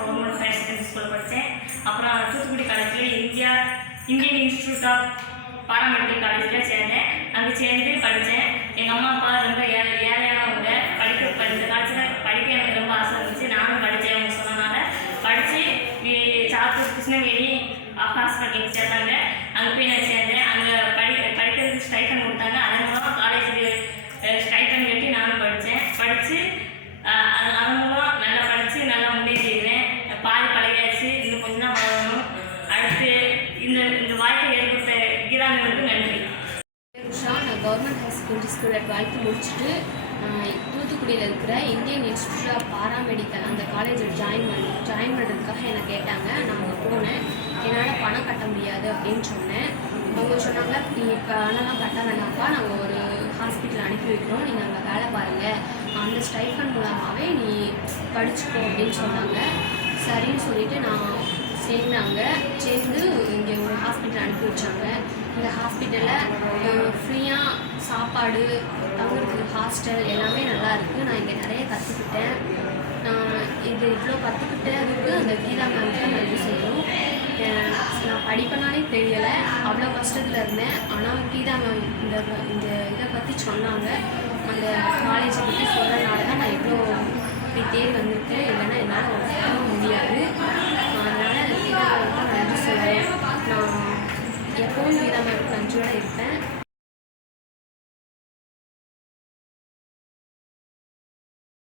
Government higher secondary school படித்தேன். அப்புறம் தூத்துக்குடி காலேஜில் இந்தியன் இன்ஸ்டியூட் ஆஃப் பாராமெடிக்கல் காலேஜில் சேர்ந்தேன். அங்கே சேர்ந்து படித்தேன். எங்கள் அம்மா அப்பா ரொம்ப ஏழையானவங்க. இந்த காலத்தில் படிக்க எனக்கு ரொம்ப ஆசை இருந்துச்சு. நானும் படித்தேன். அவங்க சொன்னனால படித்து சாத்தூர் கிருஷ்ணகிரி ஹாஸ்பிட்டலுக்கு சேர்த்தாங்க. அங்கே போய் நான் சேர்ந்தேன். அங்கே படிக்கிறதுக்கு ஸ்டைஃபன் கொடுத்தாங்க. அதன் மூலமாக காலேஜுக்கு ஸ்டைஃபன் கட்டி நானும் படித்து அதன் மூலம் நல்லா படித்து நல்லா முன்னேறிடுவேன். பாதி பழகியாச்சு. இன்னும் கொஞ்சம் தான் பழகணும். அடுத்து இந்த வாய்ப்பை ஏற்படுத்த கீதாங்களுக்கு நன்றி. உஷா, நான் கவர்மெண்ட் ஹையர் செகண்டரி ஸ்கூலில் 12th முடிச்சுட்டு தூத்துக்குடியில் இருக்கிற இந்தியன் இன்ஸ்டியூட் ஆஃப் பாராமெடிக்கல் அந்த காலேஜில் ஜாயின் பண்ணுறதுக்காக என்னை கேட்டாங்க. நான் அங்கே போனேன். என்னால் பணம் கட்ட முடியாது அப்படின்னு சொன்னேன். அவங்க சொன்னாங்க, நீ பணம்லாம் கட்ட வேணாம்ப்பா, நாங்கள் ஒரு ஹாஸ்பிட்டல் அனுப்பி வைக்கிறோம், நீங்கள் அங்கே வேலை பாருங்கள், அந்த ஸ்டைஃபன் மூலமாகவே நீ படிச்சுக்கோ அப்படின்னு சொன்னாங்க. சரின்னு சொல்லிவிட்டு நான் சேர்ந்து இங்கே ஒரு ஹாஸ்பிட்டல் அனுப்பி வச்சாங்க. இந்த ஹாஸ்பிட்டலில் ஃப்ரீயாக சாப்பாடு, தங்குறதுக்கு ஹாஸ்டல் எல்லாமே நல்லா இருக்குது. நான் இங்கே நிறைய கற்றுக்கிட்டேன். இது இவ்வளோ கற்றுக்கிட்டதுக்கு அந்த கீதா மேம் தான் நன்றி சொல்லணும். நான் படிப்பனாலே தெரியலை, அவ்வளோ கஷ்டத்தில் இருந்தேன். ஆனால் கீதா மேம் இந்த இதை பற்றி சொன்னாங்க. அந்த காலேஜை பற்றி சொல்கிறதுனால தான் நான் இவ்வளோ இப்படி தேர் வந்திருக்கேன். இல்லைன்னா என்னால் சொல்ல முடியாது. அதனால் கீதா மேம் தான் நன்றி சொல்லுவேன். நான் எப்போவும் கீதா மேம் நன்றியோடு இருப்பேன்.